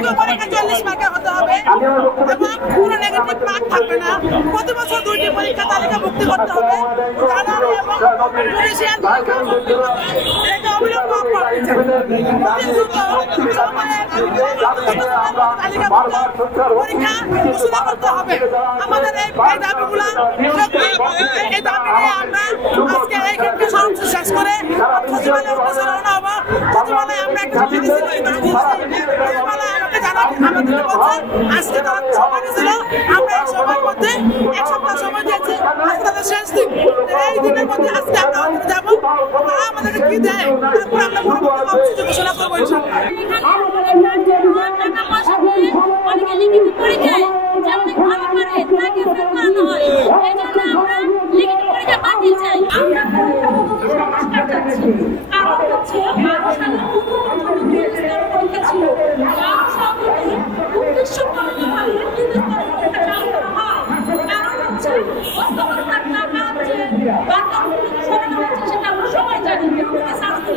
লিখিত পরীক্ষা 40 মার্কে হতে হবে এবং কোনো নেগেটিভ মার্ক থাকবে না। প্রতি বছর 2টি পরীক্ষা তালিকা মুক্তি করতে হবে। জানুয়ারি এবং জুডিশিয়াল পরীক্ষা মুক্তি করতে হবে। এটা অবিলম্বে করতে হবে। পরীক্ষা ঘোষণা করতে হবে। আমাদের এই দাবিগুলো এই দাবি নিয়ে আমরা আজকে এইখানকে সমাবেশ শেষ করে সচিবালয়ে উদ্দেশ্যে রওনা হবো। সচিবালয়ে আমরা একটা চিঠি দিয়েছি, সচিবালয়ে আমাকে আমাদেরকে বলছে আজকে তারা সময় দিয়েছিল, আমরা এই সময়ের মধ্যে 1 সপ্তাহ সময় দিয়েছি, আজকে তাদের শেষ দিন। এই দিনের মধ্যে আজকে আমরা ওখানে যাবো, তারা আমাদেরকে কি দেয় তারপর আমরা পরবর্তী কর্মসূচি ঘোষণা করবো ইনশাআল্লাহ। অনেকে লিখিত পরীক্ষায় যেমন ভালো করে তাকে ফেল করানো হয়, এই জন্য আমরা লিখিত পরীক্ষা বাতিল চাই। আমরা সংস্কার চাচ্ছি, কারণ হচ্ছে 12 সালে পরীক্ষা ছিল, উদ্দেশ্যপূর্ণভাবে পরীক্ষা চালু করা হয়। কারণ হচ্ছে বর্তমান টাকা যে বাতিল সরানো হচ্ছে সেটা আমরা সবাই জানি, কিন্তু শাস্তি